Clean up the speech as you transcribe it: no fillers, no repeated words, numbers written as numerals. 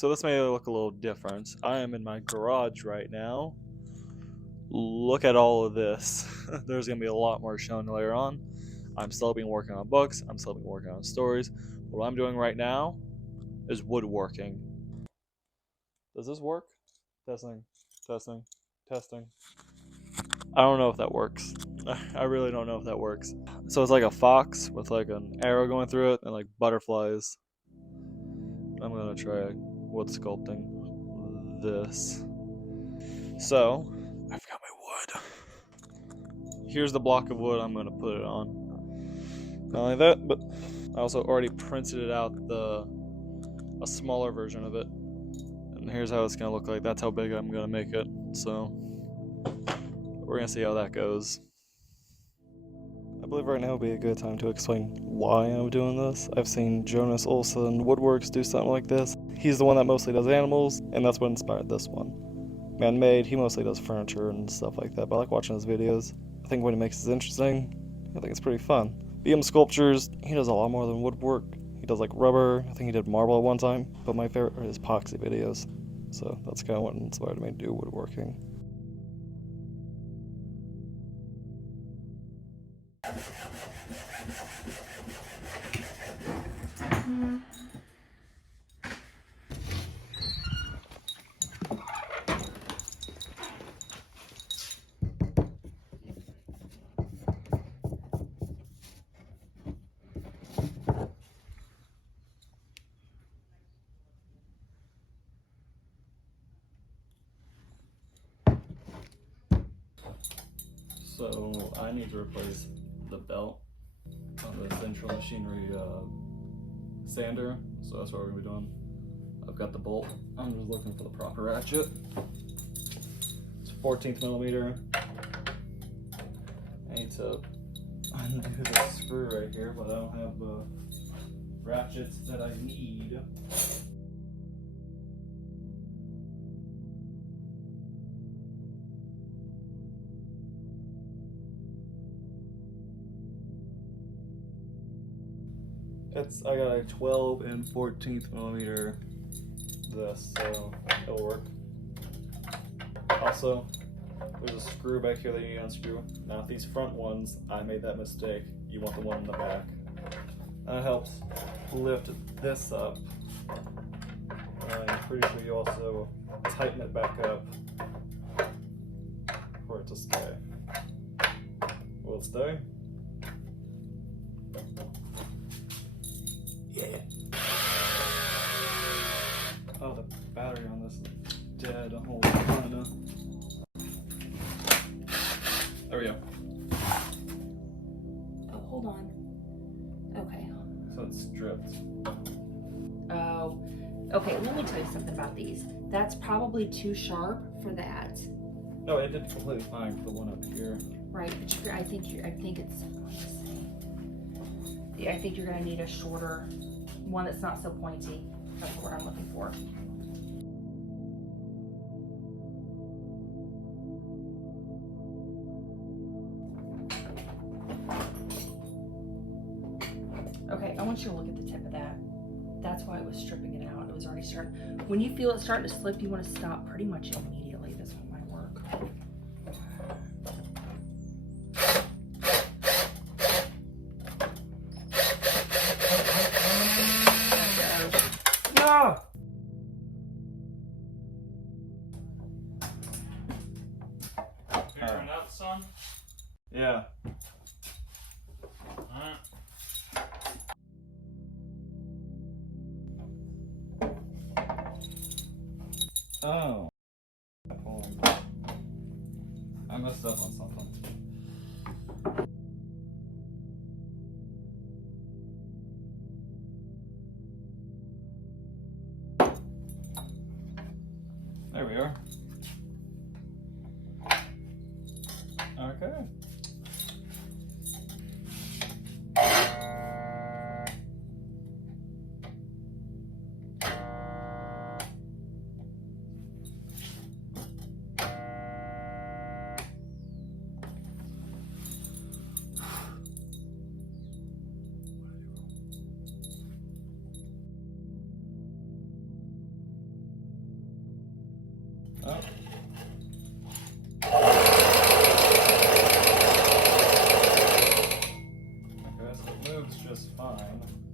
so this may look a little different. I am in my garage right now. Look at all of this. There's going to be a lot more shown later on. I'm still been working on books. I'm still been working on stories. What I'm doing right now is woodworking. Does this work? Testing, testing, testing. I don't know if that works. I really don't know if that works. So it's like a fox with like an arrow going through it and like butterflies. I'm gonna try wood sculpting this. So, I forgot my wood. Here's the block of wood I'm gonna put it on. Not only that, but I also already printed it out a smaller version of it. And here's how it's gonna look like. That's how big I'm gonna make it. So we're gonna see how that goes. I believe right now would be a good time to explain why I'm doing this. I've seen Jonas Olson Woodworks do something like this. He's the one that mostly does animals, and that's what inspired this one. Man-made, he mostly does furniture and stuff like that, but I like watching his videos. I think what he makes is interesting. I think it's pretty fun. BM Sculptures, he does a lot more than woodwork. He does like rubber, I think he did marble at one time, but my favorite are his epoxy videos. So that's kind of what inspired me to do woodworking. So I need to replace the belt on the central machinery sander, so that's what we're gonna be doing. I've got the bolt. I'm just looking for the proper ratchet. It's 14th millimeter. I need to undo this screw right here, but I don't have the ratchets that I need. I got a 12 and 14th millimeter this, so it'll work. Also, there's a screw back here that you need to unscrew. Not these front ones, I made that mistake. You want the one in the back. And it helps lift this up. I'm pretty sure you also tighten it back up for it to stay. Will it stay? Yeah. Oh, the battery on this is dead. Hold on. There we go. Oh, hold on. Okay. So it's stripped. Oh, okay. Let me tell you something about these. That's probably too sharp for that. No, it did completely fine for the one up here. Right, but I think it's. Yeah, I think you're gonna need a shorter one that's not so pointy. That's what I'm looking for. Okay, I want you to look at the tip of that. That's why it was stripping it out. It was already starting. When you feel it starting to slip, you want to stop pretty much immediately. This one might work. Yeah! You turn out the sun? Yeah. Alright. Oh. I messed up on something. There we are. Okay. it moves just fine.